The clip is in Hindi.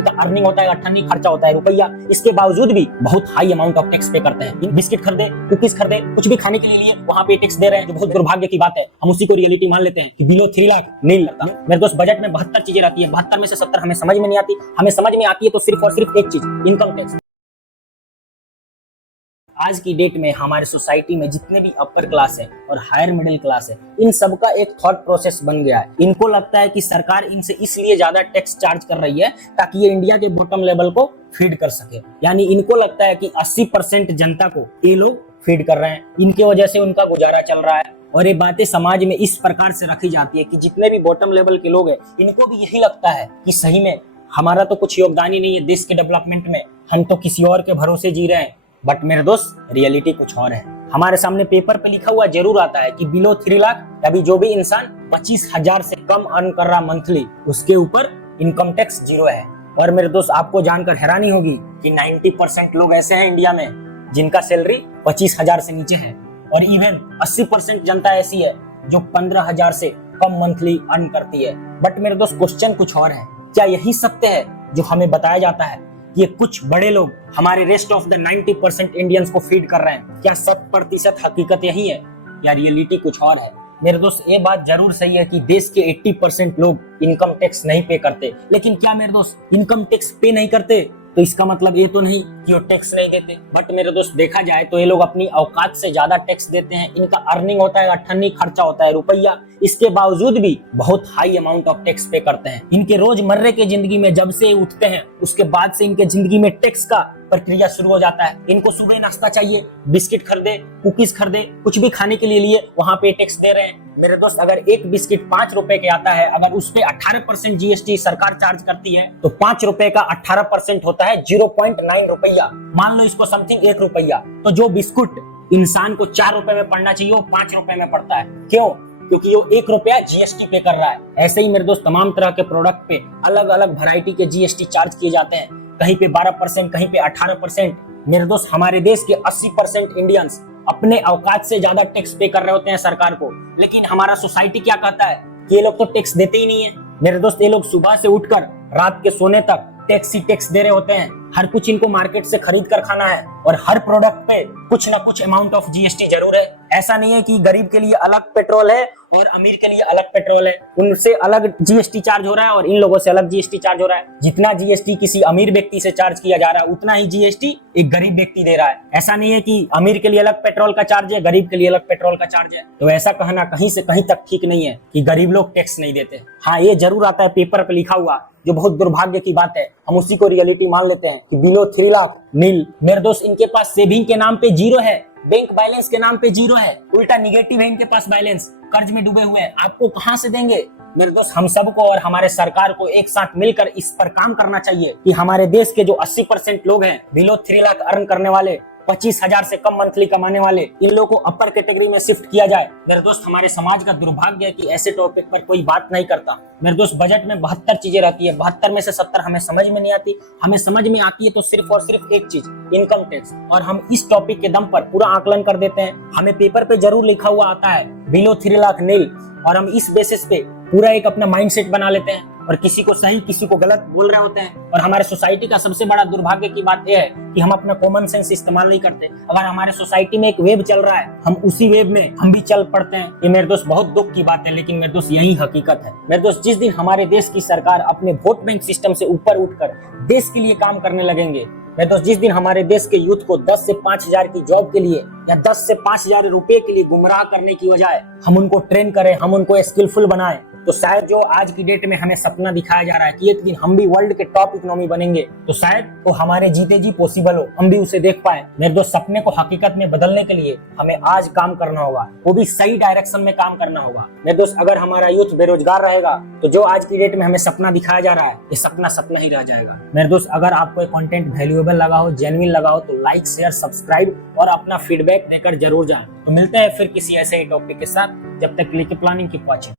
इनका अर्निंग होता है अठन्नी, खर्चा होता है रुपया, इसके बावजूद भी बहुत हाई अमाउंट ऑफ टैक्स पे करते हैं। बिस्किट खरीदे, कुकीज खरीदे, कुछ भी खाने के लिए वहाँ पे टैक्स दे रहे हैं, जो बहुत दुर्भाग्य की बात है। हम उसी को रियलिटी मान लेते हैं कि बिलो 3 लाख नहीं लगता। मेरे दोस्त बजट में 72 चीजें रहती है, 72 में से 70 हमें समझ में नहीं आती। हमें समझ में आती है तो सिर्फ और सिर्फ एक चीज, इनकम टैक्स। आज की डेट में हमारे सोसाइटी में जितने भी अपर क्लास है और हायर मिडिल क्लास है, इन सब का एक थॉट प्रोसेस बन गया है। इनको लगता है कि सरकार इनसे इसलिए ज्यादा टैक्स चार्ज कर रही है ताकि ये इंडिया के बॉटम लेवल को फीड कर सके। यानी इनको लगता है कि 80% जनता को ये लोग फीड कर रहे हैं, इनके वजह से उनका गुजारा चल रहा है। और ये बातें समाज में इस प्रकार से रखी जाती है कि जितने भी बॉटम लेवल के लोग हैं, इनको भी यही लगता है कि सही में हमारा तो कुछ योगदान ही नहीं है देश के डेवलपमेंट में, हम तो किसी और के भरोसे जी रहे हैं। बट मेरे दोस्त रियलिटी कुछ और है। हमारे सामने पेपर पे लिखा हुआ जरूर आता है कि बिलो 3 लाख अभी जो भी इंसान 25,000 से कम अर्न कर रहा मंथली, उसके ऊपर इनकम टैक्स 0 है। और मेरे दोस्त आपको जानकर हैरानी होगी कि 90% लोग ऐसे हैं इंडिया में जिनका सैलरी 25,000 से नीचे है, और इवन 80% जनता ऐसी है जो 15,000 से कम मंथली अर्न करती है। बट मेरे दोस्त क्वेश्चन कुछ और है। क्या यही सत्य है जो हमें बताया जाता है? ये कुछ बड़े लोग हमारे रेस्ट ऑफ द 90% इंडियंस को फीड कर रहे हैं। क्या 100% हकीकत यही है या रियलिटी कुछ और है? मेरे दोस्त ये बात जरूर सही है कि देश के 80% लोग इनकम टैक्स नहीं पे करते, लेकिन क्या मेरे दोस्त इनकम टैक्स पे नहीं करते तो इसका मतलब ये तो नहीं कि वो टैक्स नहीं देते। बट मेरे दोस्त देखा जाए तो ये लोग अपनी औकात से ज्यादा टैक्स देते हैं। इनका अर्निंग होता है अठन्नी, खर्चा होता है रुपया, इसके बावजूद भी बहुत हाई अमाउंट ऑफ टैक्स पे करते हैं। इनके रोजमर्रे के जिंदगी में जब से उठते हैं उसके बाद से इनके जिंदगी में टैक्स का प्रक्रिया शुरू हो जाता है। इनको सुबह नाश्ता चाहिए, बिस्किट खरीदे, कुकीज खरीदे, कुछ भी खाने के लिए वहां पे टैक्स दे रहे हैं। मेरे दोस्त अगर एक बिस्किट 5 रुपए के आता है, अगर उस पे 18% जीएसटी सरकार चार्ज करती है तो 5 रुपए का 18% होता है 0.9 रुपया। मान लो इसको समथिंग 1 रुपया, तो जो बिस्कुट इंसान को 4 रुपए में पड़ना चाहिए वो 5 रुपए में पड़ता है। क्यों? क्योंकि वो 1 रुपया जीएसटी पे कर रहा है। ऐसे ही मेरे दोस्त तमाम तरह के प्रोडक्ट पे अलग अलग वैरायटी के जीएसटी चार्ज किए जाते हैं, कहीं पे 12%, कहीं पे 18%। मेरे दोस्त हमारे देश के 80% इंडियंस अपने औकात से ज्यादा टैक्स पे कर रहे होते हैं सरकार को, लेकिन हमारा सोसाइटी क्या कहता है कि ये लोग तो टैक्स देते ही नहीं है। मेरे दोस्त ये लोग सुबह से उठकर रात के सोने तक टैक्स ही टैक्स दे रहे होते हैं। हर कुछ इनको मार्केट से खरीद कर खाना है और हर प्रोडक्ट पे कुछ ना कुछ अमाउंट ऑफ जीएसटी जरूर है। ऐसा नहीं है कि गरीब के लिए अलग पेट्रोल है और अमीर के लिए अलग पेट्रोल है, उनसे अलग जीएसटी चार्ज हो रहा है और इन लोगों से अलग जीएसटी चार्ज हो रहा है। जितना जीएसटी किसी अमीर व्यक्ति से चार्ज किया जा रहा है उतना ही जीएसटी एक गरीब व्यक्ति दे रहा है। ऐसा नहीं है कि अमीर के लिए अलग पेट्रोल का चार्ज है, गरीब के लिए अलग पेट्रोल का चार्ज है। तो ऐसा कहना कहीं से कहीं तक ठीक नहीं है कि गरीब लोग टैक्स नहीं देते। हाँ, ये जरूर आता है पेपर पे लिखा हुआ, जो बहुत दुर्भाग्य की बात है। हम उसी को रियलिटी मान लेते हैं कि बिलो 3 लाख नील। मेरे दोस्त इनके पास सेविंग के नाम पे 0 है, बैंक बैलेंस के नाम पे 0 है, उल्टा निगेटिव है इनके पास बैलेंस, कर्ज में डूबे हुए हैं। आपको कहां से देंगे? मेरे दोस्त हम सबको और हमारे सरकार को एक साथ मिलकर इस पर काम करना चाहिए कि हमारे देश के जो 80% लोग हैं बिलो 3 लाख अर्न करने वाले, 25,000 से कम मंथली कमाने वाले, इन लोगों को अपर कैटेगरी में शिफ्ट किया जाए। मेरे दोस्त हमारे समाज का दुर्भाग्य है कि ऐसे टॉपिक पर कोई बात नहीं करता। मेरे दोस्त बजट में 72 चीजें रहती है, 72 में से 70 हमें समझ में नहीं आती। हमें समझ में आती है तो सिर्फ और सिर्फ एक चीज, इनकम टैक्स। और हम इस टॉपिक के दम पर पूरा आकलन कर देते हैं। हमें पेपर पे जरूर लिखा हुआ आता है बिलो 3 लाख नील, और हम इस बेसिस पे पूरा एक अपना माइंडसेट बना लेते हैं और किसी को सही किसी को गलत बोल रहे होते हैं। और हमारे सोसाइटी का सबसे बड़ा दुर्भाग्य की बात यह है कि हम अपना कॉमन सेंस इस्तेमाल नहीं करते। अगर हमारे सोसाइटी में एक वेव चल रहा है, हम उसी वेव में हम भी चल पड़ते हैं। ये मेरे दोस्त बहुत दुख की बात है, लेकिन मेरे दोस्त यही हकीकत है। मेरे दोस्त जिस दिन हमारे देश की सरकार अपने वोट बैंक सिस्टम से ऊपर उठकर देश के लिए काम करने लगेंगे, मेरे दोस्त जिस दिन हमारे देश के यूथ को 10 से 5,000 की जॉब के लिए या 10 से 5,000 रुपए के लिए गुमराह करने की बजाय हम उनको ट्रेन करें, हम उनको स्किलफुल बनाएं, तो शायद जो आज की डेट में हमें सपना दिखाया जा रहा है कि एक दिन हम भी वर्ल्ड के टॉप इकोनॉमी बनेंगे, तो शायद वो हमारे जीते जी पॉसिबल हो, हम भी उसे देख पाए। मेरे दोस्त सपने को हकीकत में बदलने के लिए हमें आज काम करना होगा, वो भी सही डायरेक्शन में काम करना होगा। मेरे दोस्त अगर हमारा यूथ बेरोजगार रहेगा तो जो आज की डेट में हमें सपना दिखाया जा रहा है ये सपना सपना ही रह जाएगा। मेरे दोस्त अगर आपको कंटेंट वैल्यूएबल लगा हो, जेन्युइन लगा हो, तो लाइक, शेयर, सब्सक्राइब और अपना फीडबैक देकर जरूर जाए। तो मिलते हैं फिर किसी ऐसे ही टॉपिक के साथ। जब तक के लिए प्लानिंग की वॉचिंग।